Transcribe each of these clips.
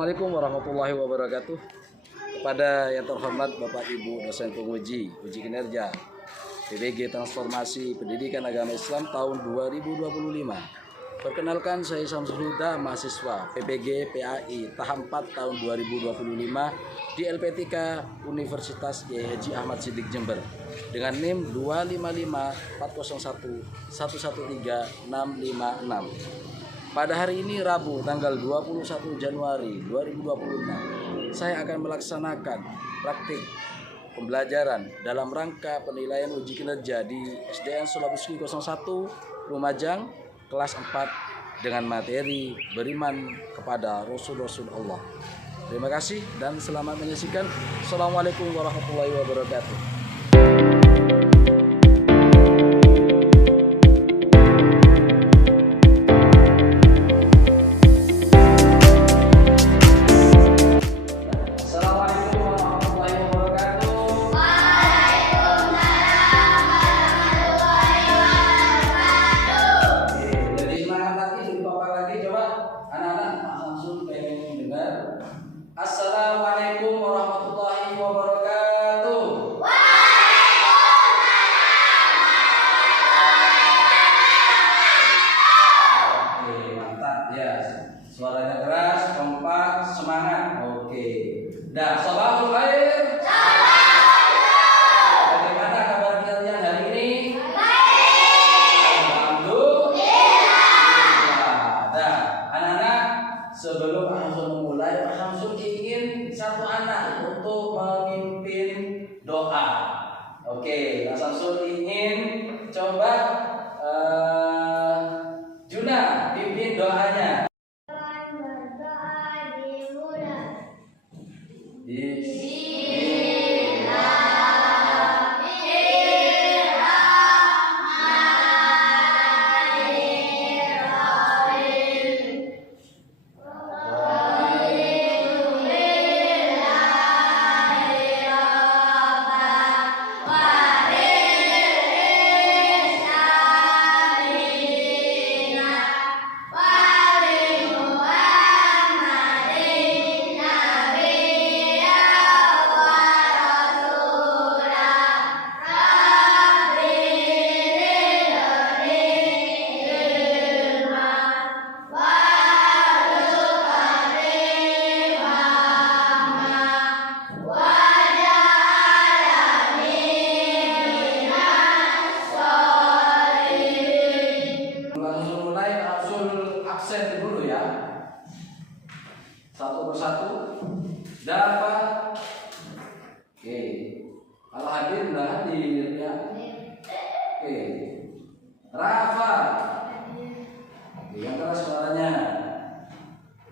Assalamualaikum warahmatullahi wabarakatuh. Kepada yang terhormat Bapak Ibu dosen penguji uji kinerja PBG Transformasi Pendidikan Agama Islam tahun 2025. Perkenalkan, saya Samsul Huda, mahasiswa PPG PAI tahap 4 tahun 2025 di LPTK Universitas Kiai Haji Ahmad Siddiq Jember dengan NIM 25540111356. Pada hari ini Rabu tanggal 21 Januari 2026, saya akan melaksanakan praktik pembelajaran dalam rangka penilaian uji kinerja di SDN Sulawesi 01 Lumajang kelas 4 dengan materi beriman kepada Rasul-Rasul Allah. Terima kasih dan selamat menyaksikan. Assalamualaikum warahmatullahi wabarakatuh. Assalamualaikum warahmatullahi wabarakatuh. Oke, mantap ya. Suaranya keras, kompak, semangat. Oke. Dah, sabahul khair. Bagaimana kabar kalian hari ini? Baik. Alhamdulillah. Dah, anak-anak, sebelum Pak Samsul memulai, Pak Samsul ingin satu anak untuk memimpin doa. Oke, Pak Samsul ingin coba Juna pimpin doanya. Satu persatu dapat. Oke, kalau hadir udah hadir ya. Oke, Rafa. Oke, yang keras suaranya.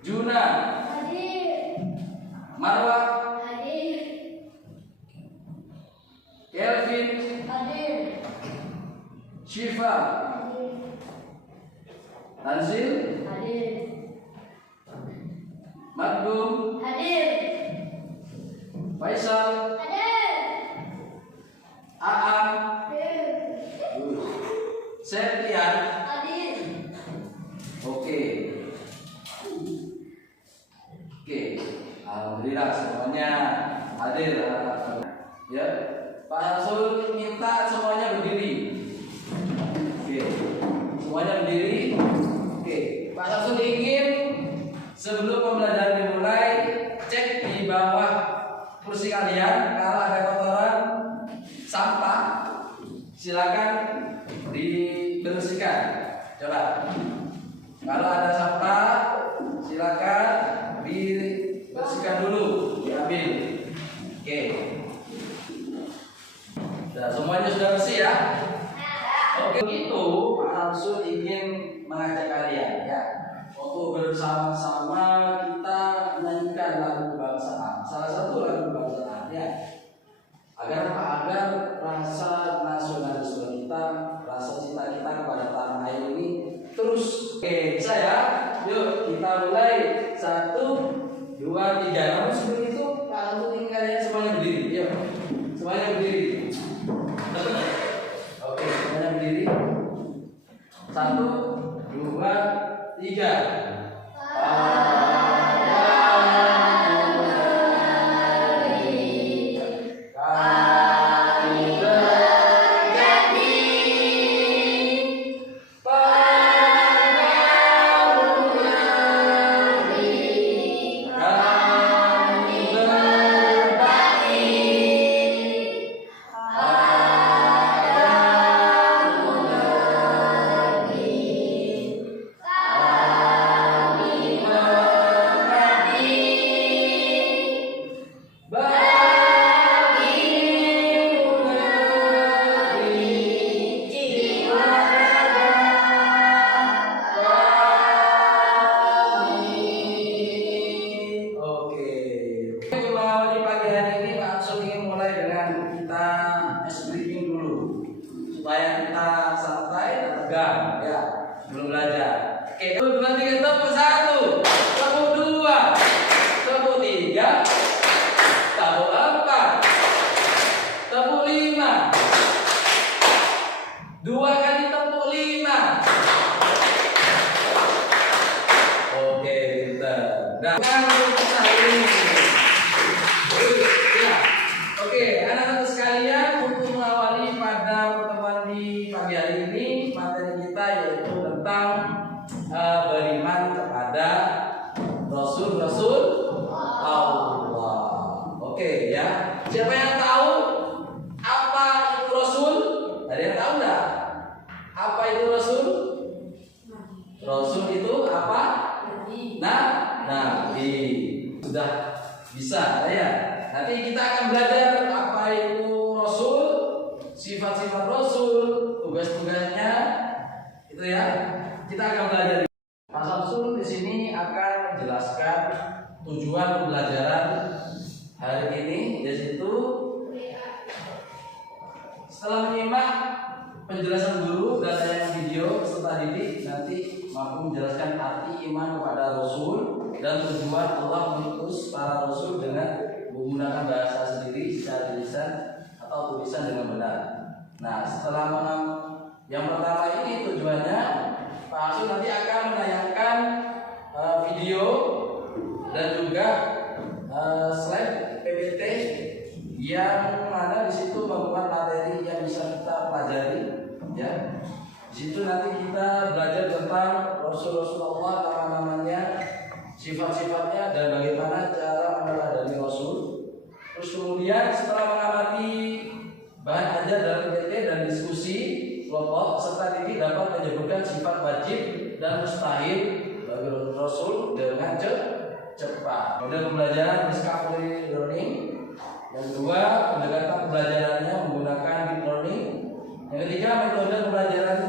Juna hadir. Marwa hadir. Kelvin hadir. Syifa hadir. Tanzil hadir. Madum hadir. Faisal hadir. Aam hadir. Septian hadir. Oke. Alhamdulillah semuanya hadir. Ya, Pak Samsul minta semuanya berdiri. Oke. Semuanya berdiri. Oke. Pak Samsul ingin sebelum pembelajaran dimulai, cek di bawah kursi kalian. Kalau ada kotoran, sampah, silakan dibersihkan. Coba. Kalau ada sampah, silakan dibersihkan dulu, diambil. Oke. Nah, semuanya sudah bersih ya? Oke, itu Pak Samsul ingin mengajak kalian ya, untuk bersama-sama kita menyanyikan lagu kebangsaan, salah satu lagu kebangsaan ya, agar rasa nasionalisme kita, rasa cinta kita kepada tanah air ini terus. Oke, bisa ya? Yuk kita mulai. 1, 2, 3. Namun sebelum itu Pak Samsul ingin kalian semuanya berdiri. Yuk, semuanya berdiri. Oke, semuanya berdiri. 1, 2, 3. pegang ya, belum belajar. Oke, 1, 2, 3, tepuk 1, tepuk 2, tepuk 3, tepuk 4, tepuk 5, 2 kali tepuk 5. Oke, pintar. Nah, ini. Ya. Oke, anak-anak sekalian, untuk mengawali pada pertemuan di pagi hari ini, materi kita yaitu tentang beriman kepada Rasul-Rasul Allah. Oke ya. Siapa yang tahu apa itu Rasul? Ada yang tahu nggak? Apa itu Rasul? Rasul itu apa? Nabi. Sudah bisa ya. Nanti kita akan belajar apa itu Rasul, sifat-sifat Rasul, tugas-tugasnya, itu ya. Kita akan belajar. Pak Samsul di sini akan menjelaskan tujuan pembelajaran hari ini. Di situ setelah menyimak penjelasan guru dan tayangan video peserta didik nanti mampu menjelaskan arti iman kepada Rasul dan tujuan Allah mengutus para Rasul dengan menggunakan bahasa sendiri secara lisan atau tulisan dengan benar. Nah, setelah yang pertama ini tujuannya, Pak Asul nanti akan menayangkan video dan juga slide PPT yang mana di situ merupakan materi yang bisa kita pelajari, ya. Di situ nanti kita belajar tentang Rasulullah, nama-namanya, sifat-sifatnya, dan bagaimana cara meneladani Rasul. Terus kemudian setelah mengamati bahan ajar dalam PPT dan diskusi kelompok, peserta didik dapat menyebutkan sifat wajib dan mustahil bagi Rasul dengan cepat. Model pembelajaran discovery learning. Yang kedua, pendekatan pembelajarannya menggunakan deep learning. Yang ketiga, metode pembelajaran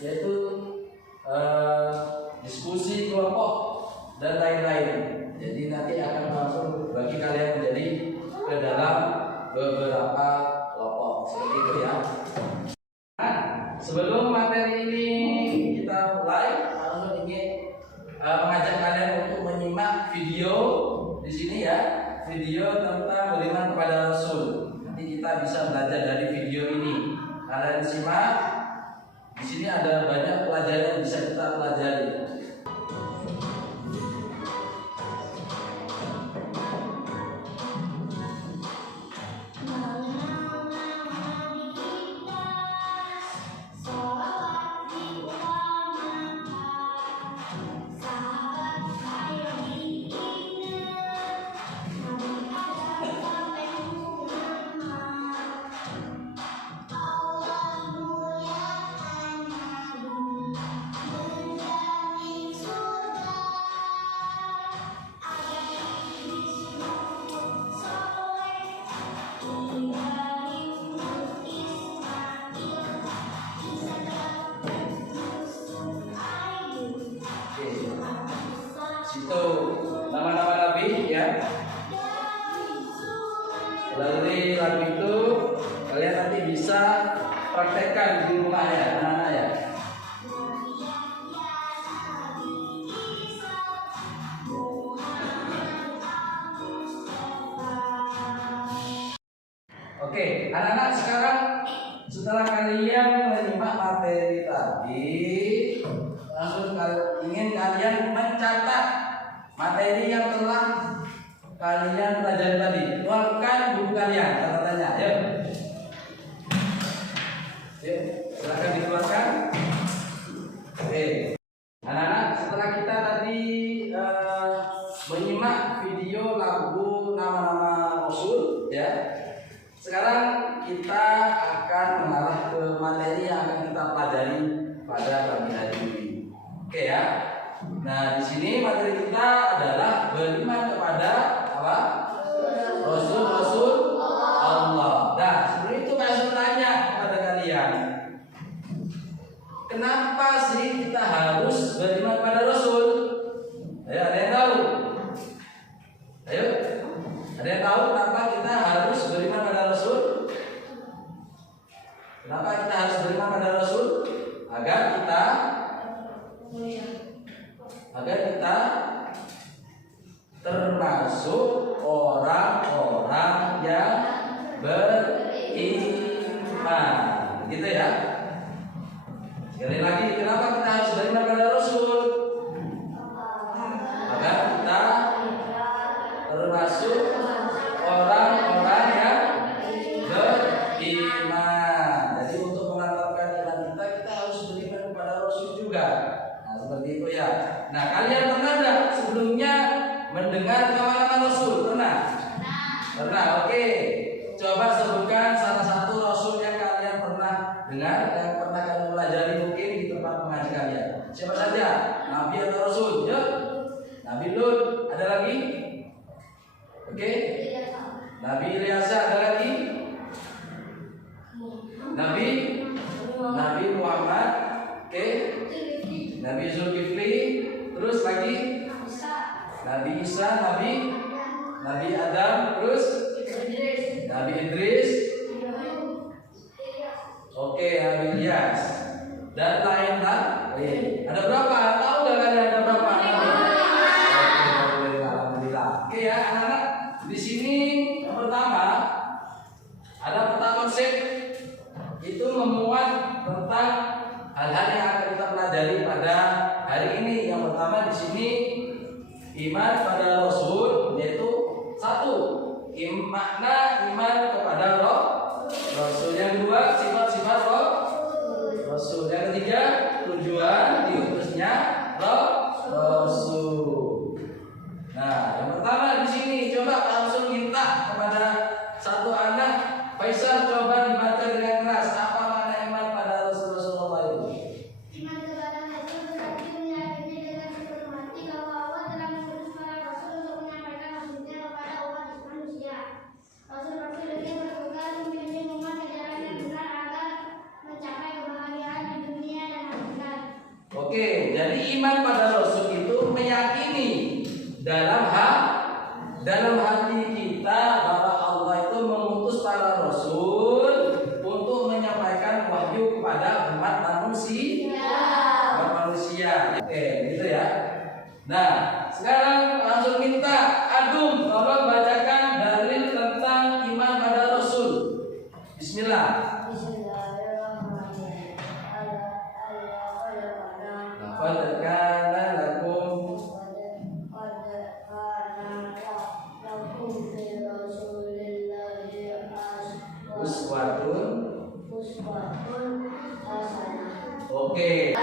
yaitu diskusi kelompok dan lain-lain. Jadi nanti akan langsung bagi kalian menjadi ke dalam beberapa kelompok seperti itu ya. Nah, sebelum materi ini kita mulai, langsung ingin mengajak kalian untuk menyimak video di sini ya, video tentang beriman kepada Rasul. Nanti kita bisa belajar dari video ini. Kalian simak. Di sini ada banyak pelajaran yang bisa kita pelajari. Situ nama-nama Nabi ya. Melalui lagu itu kalian nanti bisa praktekkan di rumah ya, anak-anak ya. Oke, anak-anak sekarang setelah kalian menyimak materi tadi, langsung ingin kalian mencatat materi yang telah kalian pelajari tadi. Keluarkan buku kalian, catatannya. Ayo. Yuk, silakan dikeluarkan. Oke. Anak-anak, setelah kita tadi menyimak video lagu nama-nama Rasul, ya. Sekarang kita akan mengarah ke materi yang akan kita pelajari pada pagi hari ini. Oke ya. Nah, di sini materi kita adalah beriman kepada apa? Rasul-Rasul Allah. Nah, sebelum itu saya tanya kepada kalian, kenapa sih kita harus beriman kepada Rasul? Ayo, ada yang tahu? Ayo, ada yang tahu kenapa kita harus beriman pada Rasul? Kenapa kita harus beriman pada Rasul? Agar kita Sekali lagi, kenapa kita harus beriman pada Rasul? Agar kita termasuk orang-orang yang beriman. Jadi untuk mengantarkan iman kita harus beriman kepada Rasul juga. Nah, seperti itu ya. Nah, kalian pernah enggak sebelumnya mendengar kawan Rasul? Pernah? Pernah, oke. Coba sebutkan salah satu Rasul yang kalian pernah dengar, yang pernah kalian pelajari mungkin di tempat mengaji kalian. Siapa saja? Nabi atau Rasul? Ya? Nabi Lut, ada lagi? Oke? Nabi Ilyas, ada lagi? Nabi Muhammad, oke? Nabi Zulkifli, terus lagi? Nabi Isa, Nabi Adam, terus? Nabi Idris, oke, Nabi Ilyas, dan lain-lain. Ada berapa? Tahu nggak kalian ada berapa? Alhamdulillah. Oke ya, anak-anak. Di sini yang pertama ada peta konsep, itu memuat tentang hal-hal yang akan kita pelajari pada hari ini. Yang pertama di sini iman pada Rasul, yaitu satu, makna iman kepada Rasul. Yang kedua, sifat-sifat Rasul. Yang ketiga, tujuan diutusnya Rasul. Nah, yang pertama di sini coba langsung minta kepada satu anak, Faisal, coba dibaca dengan keras apa makna iman pada Rasulullah itu. Iman kepada Rasul berarti meyakini dengan sepenuh hati bahwa Allah telah mengutus para Rasul untuk menyampaikan maksudnya kepada umat manusia. Rasul-Rasul ini bertugas membimbing umat ke jalan yang benar agar mencapai kebahagiaan di dunia dan akhirat. Oke, jadi iman pada Rasul itu meyakini dalam hati kita bahwa Allah itu mengutus para Rasul untuk menyampaikan wahyu kepada umat manusia. Oke, gitu ya. Nah, sekarang langsung minta Agung tolong bacakan dalil tentang iman pada Rasul. Bismillah. Laqad kana lakum uswatun hasanah. Oke.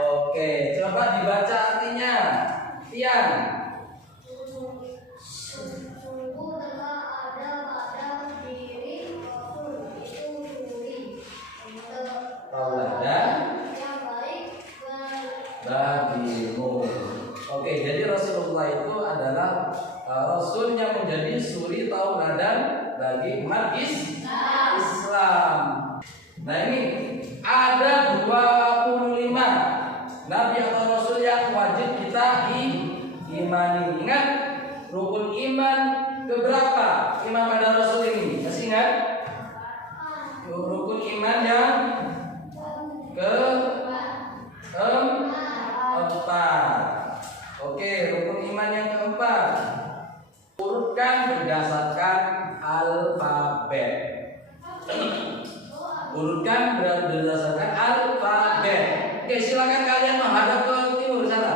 Oke, coba dibaca artinya. Tian. Sungguh telah ada pada diri Rasul itu suri Tauladan yang baik bagimu. Oke, jadi Rasulullah itu adalah Rasul yang menjadi suri tauladan bagi umat Islam. Nah, ini ada 25 Nabi atau Rasul yang wajib kita imani. Ingat rukun iman keberapa? Iman pada Rasul ini masih ingat? Rukun iman yang keempat. Oke, rukun iman yang keempat. Urutkan berdasarkan alfabet. Urutkan berdasarkan alfabet. Oke, silakan kalian menghadap ke timur sana.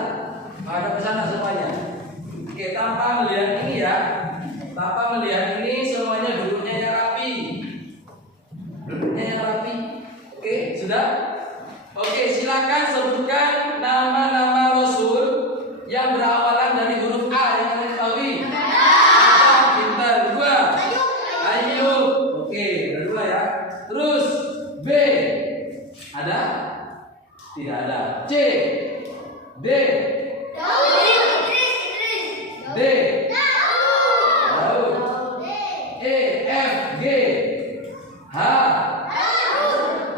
Menghadap ke sana semuanya. Oke, tanpa melihat ini ya. Tanpa melihat ini semuanya duduknya yang rapi. Duduknya yang rapi. Oke, sudah? Oke, silakan sebutkan nama-nama Rasul yang berawalan dari huruf A yang kalian ketahui. Pintar. Dua. Ayub. Oke, ada dua ya. Terus B. Ada? Tidak ada. C. D. D. Daud. E. F. G. H.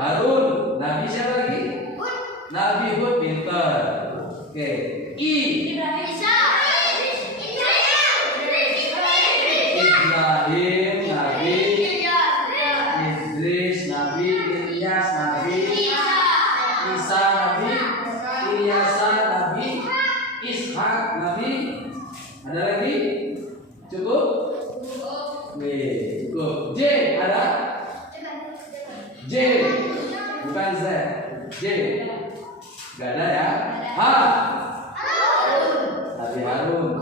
Harun. Nabi siapa lagi? Nabi Hud. Pintar. Oke. I. Nabi. Ada lagi? Cukup? Oke, cukup. J ada? J, bukan Z. J, gak ada ya? H, Nabi Harun.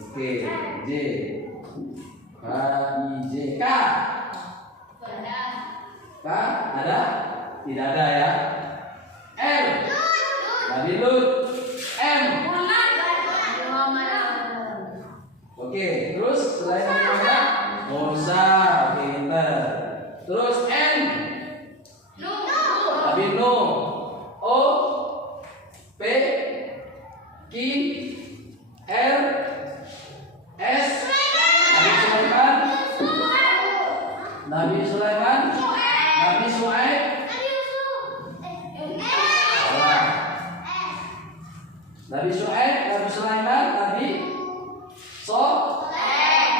Oke, J, H, I, J, K. K ada? Tidak ada ya? L, Nabi Lut. M. Oke, terus selain Nabi Muhammad, Musa, pinter. Terus N, Nabi Nuh. O, P, Q, R, S, Nabi Sulaiman. Nabi Sulaiman. Nabi Su'aib. Nabi Su'aib, Nabi Sulaiman, Nabi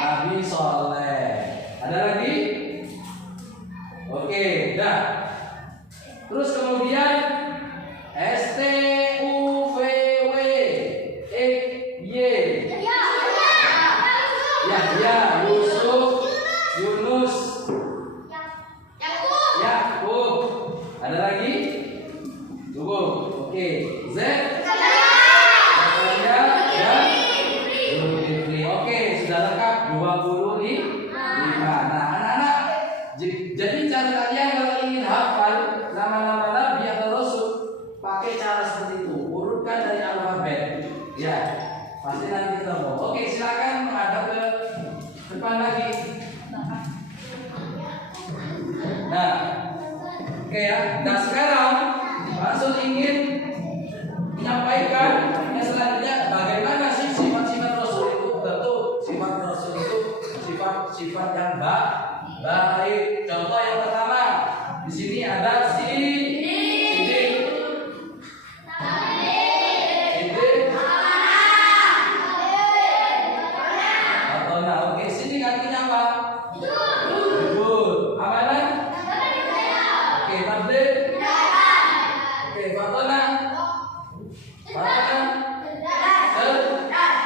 Nabi Soleh. Ada lagi? Oke, dah. Terus kemudian S T U V W E Y. Yahya, Yusuf, Yunus, Yakub. Ada lagi? Cukup. Oke, Z. Sudah lengkap 25. Nah, anak-anak, jadi cara kalian kalau ingin hafal nama-nama nabi atau rasul, pakai cara seperti itu. Urutkan dari alfabet. Ya, pasti nanti ketemu. Oke, silakan menghadap ke depan lagi. Nah, oke ya. Nah, sekarang langsung ingin menyampaikan yang selanjutnya, bagaimana sih sifat-sifat rasul itu. Tentu sifat rasul itu sifat yang baik. Contoh yang pertama, di sini ada Sidik. Fatona. Oke, Sidik artinya apa? Jujur. Amanah. Oke, Tabligh. Oke, Fatona.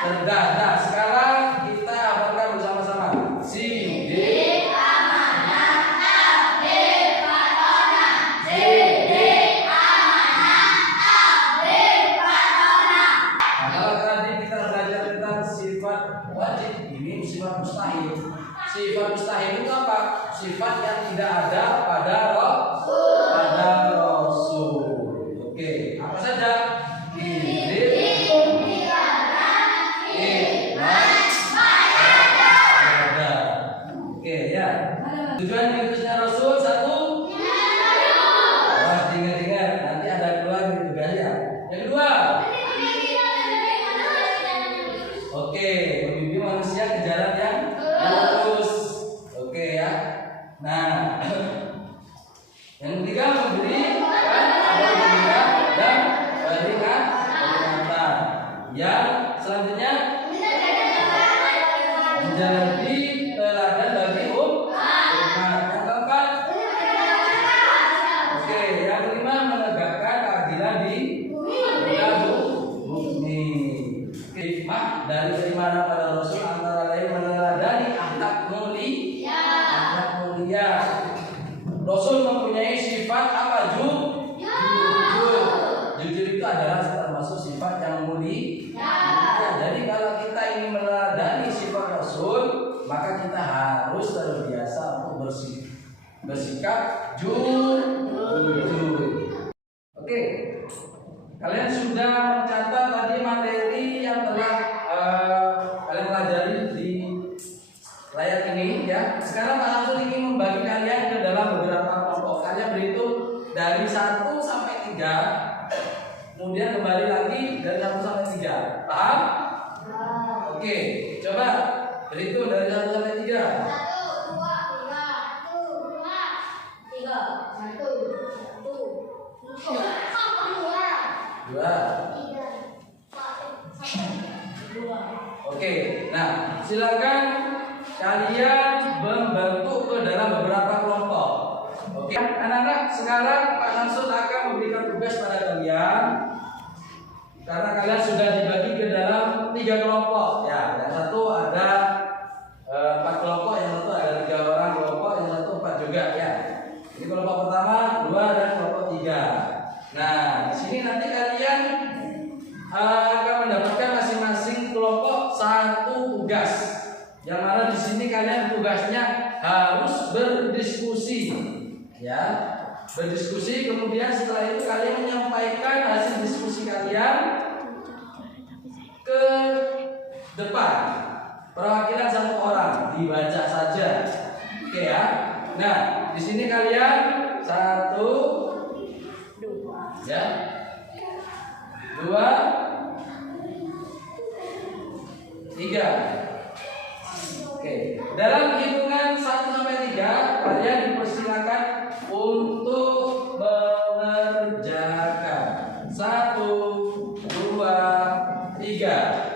Cerdas. Nah, sekarang kita hafalkan bersama-sama. Sidik, amanah, tabligh, fatona. Sidik, amanah, tabligh, fatona. Nah, kalau tadi kita belajar tentang sifat wajib, ini sifat mustahil. Sifat mustahil itu apa? Sifat yang tidak ada pada Rasul. Oke, apa saja? Tujuan diutusnya Rasul satu. Dengar, nanti ada keluar di tugasnya. Yang kedua, oke, membimbing manusia ke jalan yang lurus. Oke ya. Nah, yang ketiga, memberikan dan peringatan. Yang selanjutnya, menjadi teladan bagi umat. Yang keempat, oke, yang kelima, menegakkan keadilan di muka bumi. Hikmah dari keimanan pada Rasul antara lain meneladani akhlak mulia. Rasul mempunyai sifat apa? Jujur. Jujur itu adalah termasuk sifat yang mulia. Jadi kalau kita ingin meneladani sifat Rasul, maka kita harus terbiasa untuk bersikap jujur. Oke, kalian sudah mencatat tadi materi yang telah kalian pelajari di layar ini ya. Sekarang Pak Samsul ingin membagi kalian ke dalam beberapa kelompok. Kalian berhitung dari 1 sampai 3, kemudian kembali lagi dari 1 sampai 3. Paham? Oke, coba berhitung dari 1 sampai 3. 2. Oke, nah silakan kalian membentuk ke dalam beberapa kelompok. Oke, anak-anak, sekarang Pak Samsul akan memberikan tugas pada kalian karena kalian sudah dibagi ke dalam 3 kelompok ya. Yang satu ada 4 kelompok, yang satu ada 3 orang kelompok, yang satu 4 juga ya. Ini kelompok pertama, 2 dan kelompok 3. Nah, di sini nanti kalian akan mendapatkan masing-masing kelompok 1 tugas. Yang mana di sini kalian tugasnya harus berdiskusi ya. Berdiskusi, kemudian setelah itu kalian menyampaikan hasil diskusi kalian ke depan. Perwakilan 1 orang dibaca saja. Oke ya. Nah, di sini kalian 1 ya. 2 3. Oke. Dalam hitungan 1 sampai 3 kalian dipersilakan untuk mengerjakan. 1 2 3.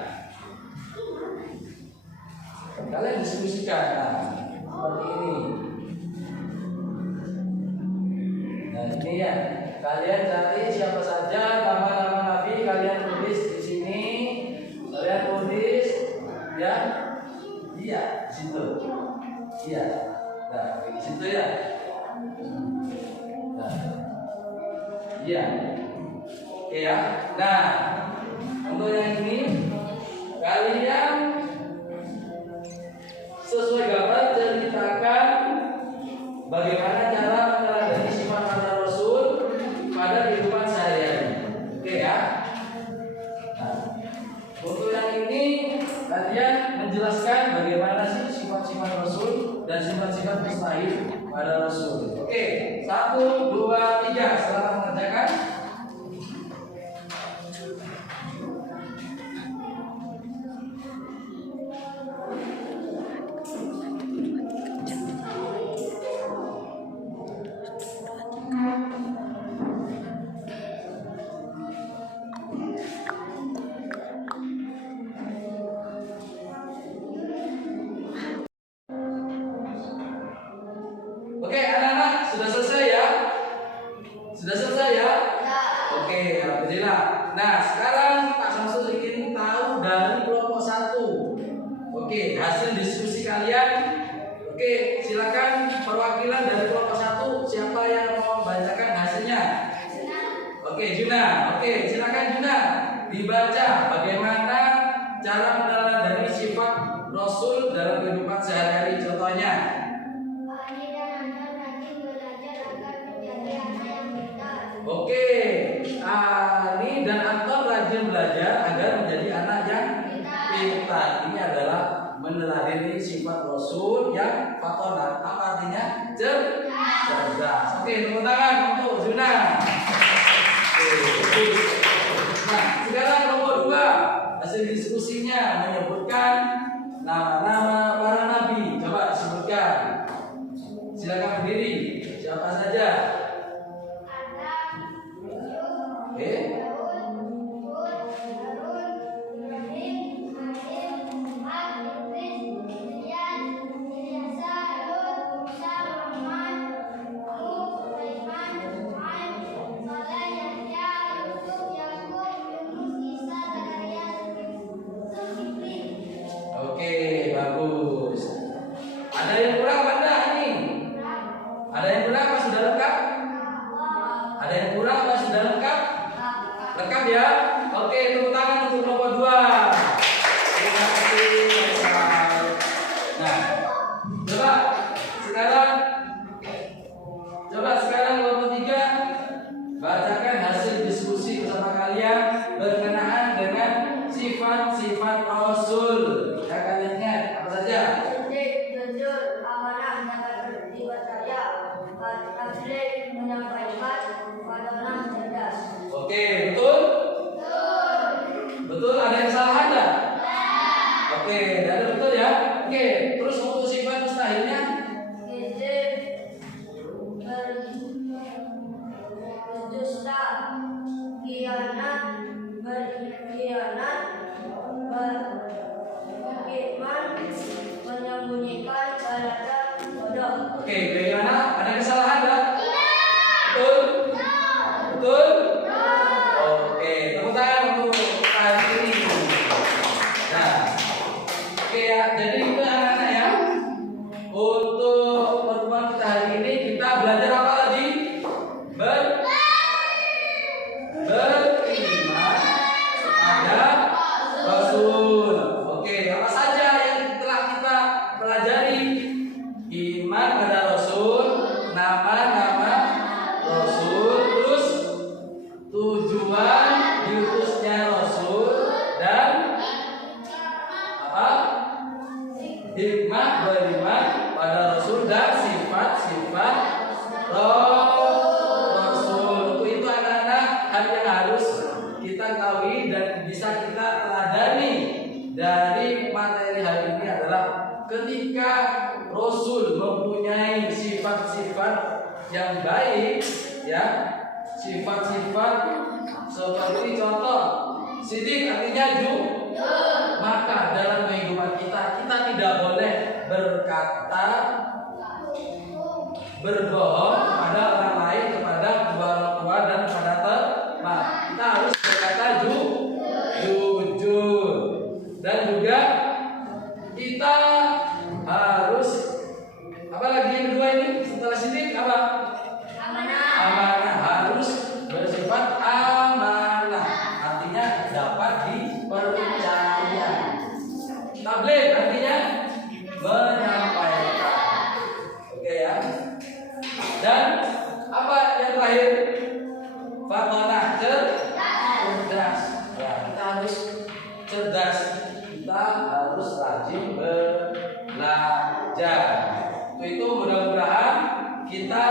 Kalian diskusikan. Nah, seperti ini. Nah, ini ya. Kalian cari siapa saja nama-nama nabi, kalian tulis di sini. Kalian tulis ya. Iya, di situ. Iya. Nah, di situ ya. Nah. Iya. Oke ya. Nah, untuk yang ini kalian sesuai gambar ceritakan bagaimana cara meneladani sifat para rasul pada kehidupan sehari-hari. Oke ya. Nah, untuk yang ini kalian menjelaskan bagaimana sih sifat-sifat rasul dan sifat-sifat mustahil pada rasul. Oke, 1 2 3. Selamat mengerjakan. Oke, anak-anak sudah selesai ya? Sudah selesai ya? Oke, alhamdulillah. Nah, sekarang Pak Samsul ingin tahu dari kelompok 1. Oke, hasil diskusi kalian. Oke, silakan perwakilan dari kelompok 1. Siapa yang mau membacakan hasilnya? Oke, Juna. Oke, silakan Juna. Dibaca bagaimana cara meneladani sifat Rasul dalam kehidupan sehari-hari. Contohnya. Oke, Ani dan Anton rajin belajar agar menjadi anak yang pintar. Ini adalah meneladani sifat Rasul yang fatona. Apa artinya? Cerdas. Oke, tepuk tangan untuk Juna. Oke, bagus. Nah, sekarang nomor 2. Hasil diskusinya menyebutkan nama-nama para nabi. Coba disebutkan. Silakan berdiri. Siapa saja? Oke, bagus. Ada yang kurang apa enggak ini? Ada yang kurang apa sudah lengkap? Ada yang kurang apa sudah lengkap? Lengkap ya? Oke, tepuk tangan untuk nomor 2. Terima kasih. Nah, coba sekarang nomor 3 bacakan hasil diskusi bersama kalian berkenaan dengan sifat-sifat Rasul. Ya, kalian ingat apa saja? Jujur, amanah, dapat dipercaya, asli, menyampaikan, pada orang cerdas. Oke, betul? Betul, ada yang salah ada? Oke, ada betul ya? Oke, terus untuk sifat mustahilnya? Berdusta, khianat, berkhianat, berkhianat, menyembunyikan, berada bodoh. Oke, bagaimana? Ada kesalahan ada? Betul? Betul? Oke, tepuk tangan untuk ya, jadi itu anak-anak ya. Untuk pertemuan kita hari ini kita belajar apa lagi? Beriman pada Rasul. Oke, apa saja yang telah kita pelajari? Iman pada Rasul, nama-nama Rasul, terus tujuan diutusnya Rasul, dan apa? Hikmah beriman pada Rasul dan sifat-sifat Rasul. Itu anak-anak hal yang harus kita ketahui dan bisa kita teladani dari materi hari ini adalah ketika Rasul mempunyai sifat-sifat yang baik, ya, sifat-sifat seperti contoh sidik artinya maka dalam kehidupan kita tidak boleh berkata berbohong kepada orang lain, kepada kedua orang tua dan kepada teman. Kita harus berkata jujur, dan juga kita harus apa lagi yang kedua ini setelah sidik apa? Amanah, harus bersifat amanah, artinya dapat dipercaya. Tabligh artinya menyampaikan. Oke ya. Dan apa yang terakhir? Fatonah, cerdas. Ya, kita harus cerdas. Kita harus rajin belajar. Itu mudah-mudahan kita